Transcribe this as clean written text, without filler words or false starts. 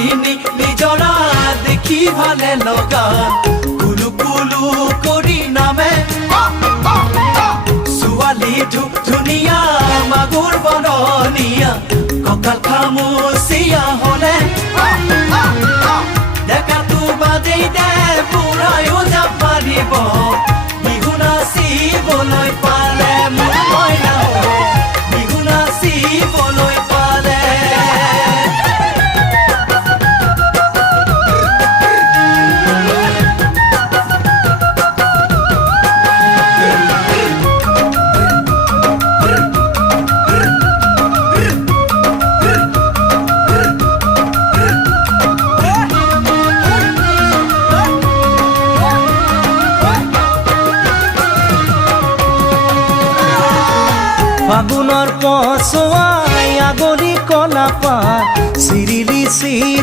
মালিনী নিজৰা দেখি ভালে লগা কুলু কুলু কৰি নামে ছোৱালী ধুনীয়া মাগুৰ বৰণীয়া কঁকাল খামুচিয়া হলে ডেকাটো বাদেই দে বুঢ়ায়ো যাব পাৰিব বিহু নাচিবলৈ পালে মোৰ মইনা বিহু নাচিবলৈ পালে ফাগুনৰ পছুৱাই আগলি কলা পা চিৰিলি চিৰি